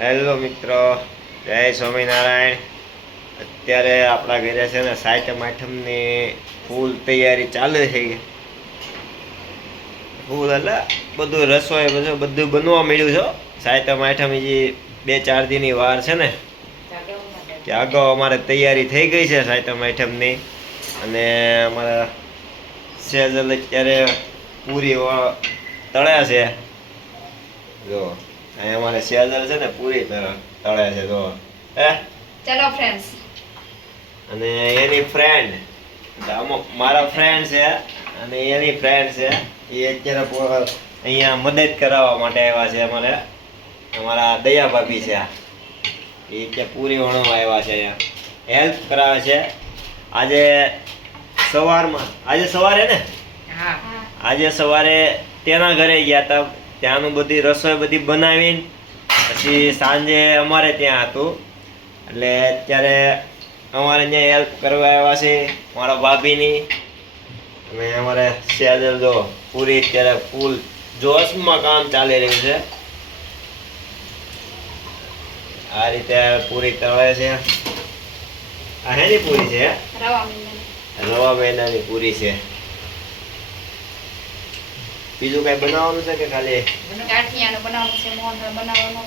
Hello મિત્રો, જય સ્વામિનારાયણ. અત્યારે આપણા ઘરે છે ને સાતમ આઠમની ફૂલ તૈયારી ચાલે છે. ફૂલ એટલે બધું રસોઈ બધું બનવા મળ્યું છે. સાતમ આઠમ જે 2-4 દીની વાર છે ને ત્યાં અગાઉ અમારે તૈયારી થઈ ગઈ છે સાતમ આઠમની. અને અમારા સેજલ અત્યારે પૂરી તળ્યા છે. જો અહીંયા અમારે સેજલ છે ને પૂરી તળે છે. જો ચલો ફ્રેન્ડ્સ. અને એની ફ્રેન્ડ મારા ફ્રેન્ડ છે અને એની ફ્રેન્ડ છે. એ અત્યારે અહીંયા મદદ કરાવવા માટે આવ્યા છે. અમારા દયા ભાભી છે. એ ત્યાં પૂરી વણવા આવ્યા છે. અહીંયા હેલ્પ કરાવે છે. આજે સવારે ને આજે સવારે તેના ઘરે ગયા હતા. ત્યાંનું બધી રસોઈ બધી બનાવીને પછી સાંજે અમારે ત્યાં હતું. એટલે અત્યારે અમારે ત્યાં હેલ્પ કરવા આવ્યા છે મારા ભાભીની. અને અમારે સેજલ જો પૂરી અત્યારે ફૂલ જોશમાં કામ ચાલી રહ્યું છે. આ રીતે પૂરી તળે છે. આ હેની પૂરી છે? રવા મહિનાની પૂરી છે. બીજું કઈ બનાવવાનું છે કે ખાલી ગાંઠિયાનું બનાવવાનું છે, મોહનથાળ બનાવવાનું,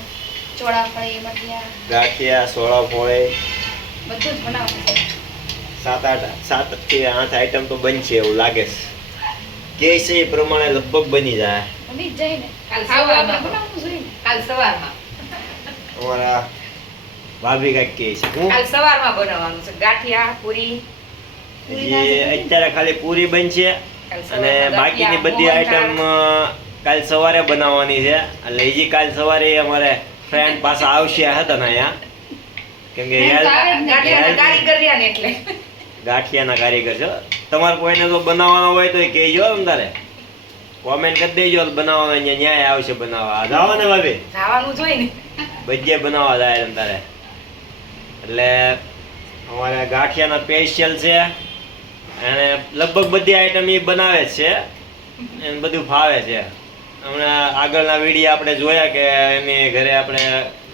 ચોળાફળી, મઠિયા, ગાંઠિયા, સોળાફળી બધું જ બનાવવાનું છે. 7 થી 8 આઈટમ તો બનશે એવું લાગે છે. કે છે એ પ્રમાણે લગભગ બની જાય. બની જ જાય ને. કાલ સવારમાં બનાવવાનું જોઈએ ને. કાલ સવારમાં અમારા ભાભી કઈક કે છે. કાલ સવારમાં બનાવવાનું છે ગાંઠિયા, પૂરી. અત્યારે ખાલી પૂરી બનશે અને બાકીની બધી આઈટમ કાલ સવારે બનાવવાની છે. એટલે હજી કાલ સવારે અમારે ફ્રેન્ડ પાસે આવશે હતા ને અહીંયા. કેમ કે ગાંઠિયાના કારીગર છો. તમારે કોઈને તો બનાવવાનો હોય તો કહેજો ને, તારે કોમેન્ટ કરી દેજો. બનાવવાનો ન્યાય આવશે બનાવવા. જાઓ ને ભાભી, જવાનું જોઈએ ને, ભજીયા બનાવવા જાય તારે. એટલે અમારે ગાંઠિયાના સ્પેશિયલ છે. અને લગભગ બધી આઈટમ એ બનાવે છે. એને બધું ફાવે છે. હમણાં આગળના વિડીયો આપણે જોયા કે એની ઘરે આપણે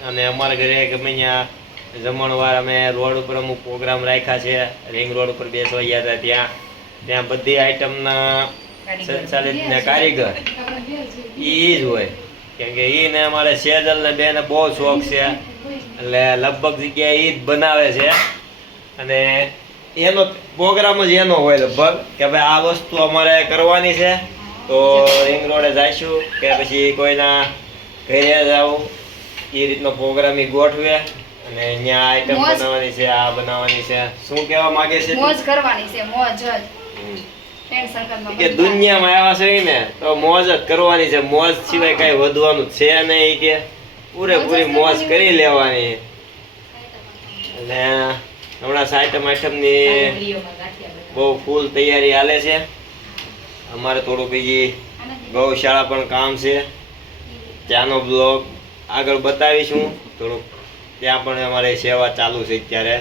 અને અમારા ઘરે ગમે ત્યાં જમણવાર અમે રોડ ઉપર અમુક પ્રોગ્રામ રાખ્યા છે. રિંગ રોડ ઉપર બેસવા ગયા હતા. ત્યાં બધી આઈટમના સંચાલિત ને કારીગર એ જ હોય. કેમ કે એને અમારે સેજલ ને બેને બહુ શોખ છે. એટલે લગભગ જગ્યાએ એ જ બનાવે છે. અને એનો પ્રોગ્રામ જ એનો હોય લગભગ કે ભાઈ આ વસ્તુ અમારે કરવાની છે તો રિંગ રોડે જઈશું કે પછી કોઈના ઘરે જાવું. એ રીતનો પ્રોગ્રામ એ ગોઠવે અને અહીંયા આઈટમ બનાવવાની છે, આ બનાવવાની છે. શું કહેવા માંગે છે? મોજ કરવાની છે, મોજ જ. કે દુનિયામાં આવ્યા છે ને તો મોજ જ કરવાની છે. મોજ સિવાય કઈ વધવાનું છે નહીં. કે પૂરેપૂરી મોજ કરી લેવાની. અને હમણાં સાતમ આઠમની બહુ ફૂલ તૈયારી હાલે છે. અમારે થોડું બીજી ગૌશાળા પણ કામ છે. ત્યાંનો બ્લોગ આગળ બતાવીશું. થોડુંક ત્યાં પણ અમારી સેવા ચાલુ છે અત્યારે.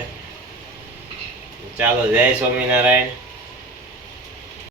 ચાલો, જય સ્વામિનારાયણ.